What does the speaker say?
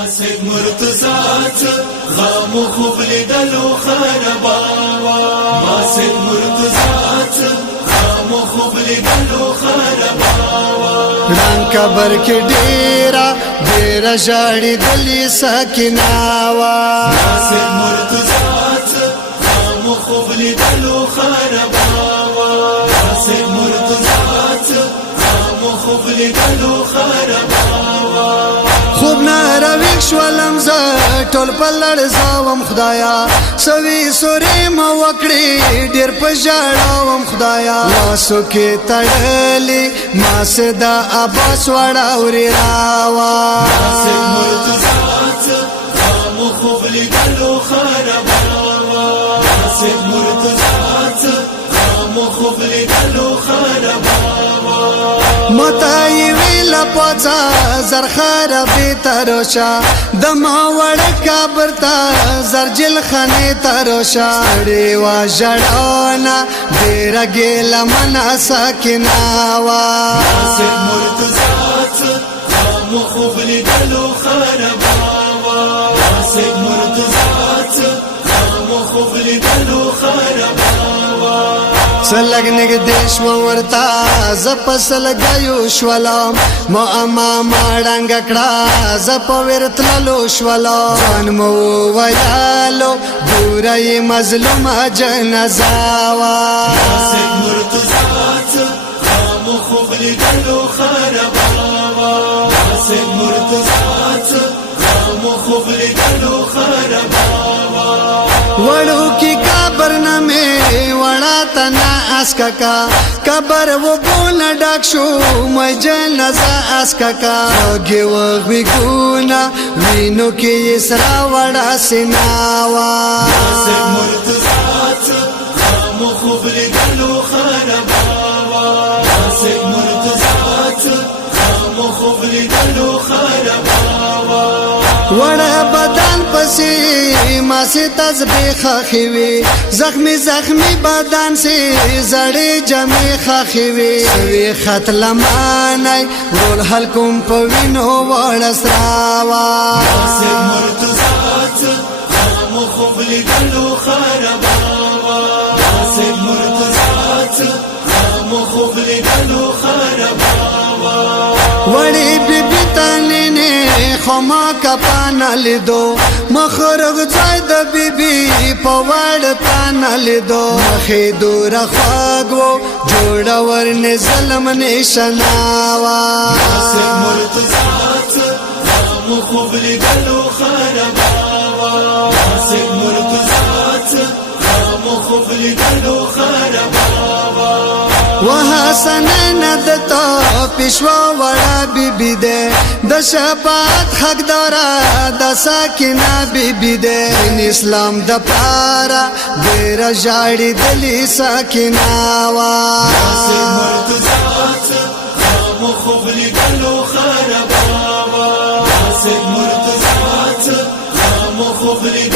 ناصب مرتضات غام خوب لیدلو خرباوا ناصب مرتضات غام خوب لیدلو خرباوا ران قبر کې ډیرا ژړې دلی سکیناوا ناصب مرتضات غام خوب لیدلو خرباوا ناصب مرتضات غام خوب لیدلو خرباوا خوب نارویک شولم ز ټول په لړزاوم خدایا سوي سورې ما وکړې ډېر په ژړاوم خدایا لاسو کې تړلې ما صدا عباس وړاوري راوا ناصب مرتضات غام خوب لیدلو خرباوا ناصب مرتضات غام خوب لیدلو خرباوا متای ویلا پوزا زر خرابی تروشا دما وړ کابر تا زرجل خانه تروشا ډیوا جړانا ډیر ګل منا سکیناوا ناصب مرتضات غام خوب لیدلو خرباوا ناصب مرتضات غام خوب لیدلو خرباوا سلګ نګ دیش ورتا زپسل غيو شولم ما اما ماړنګ کړه زپ ورتللو شولم جان مو ویالو دورای مظلوم جنازاوا ناصب مرتضات غام خوب لیدلو خرباوا ناصب مرتضات غام خوب لیدلو خرباوا وړو کی قبر نمه وړا تنا اسکا قبر و ګول ډاک شو مې جنازه اسکا اوګي وغوي ګونا وینو کې اسرا وړا سناوا ناصب مرتضات غام خوب لیدلو خرباوا ناصب مرتضات غام خوب لیدلو خرباوا وړا بدن پسې ما سي تسبيح خخوي زخمي بدن سي زړې جمع خخوي وي خط لمانای ورول حلقم پوینو وړسراوا ناصب مرتضات غام خوب لیدلو خرباوا ناصب مرتضات غام خوب لیدلو خرباوا وړي بيبي تنه خما کپان لیدو مخرغ ځای د بیبي په وړ تان لیدو مخې دور خواګو جوړ ورن ظلم نشناوا ناصب مرتضات غام خوب لیدلو خرباوا ناصب مرتضات غام خوب لیدلو خرباوا وحسن ندتا پښوا وړا بیبي ده د شفاعت حق دارا د ساکینه بیبي ده اسلام د پارا ډیر ژړې دلی ساکیناوا ناصب مرتضات غام خوب لیدلو خرباوا ناصب مرتضات غام خوب لیدلو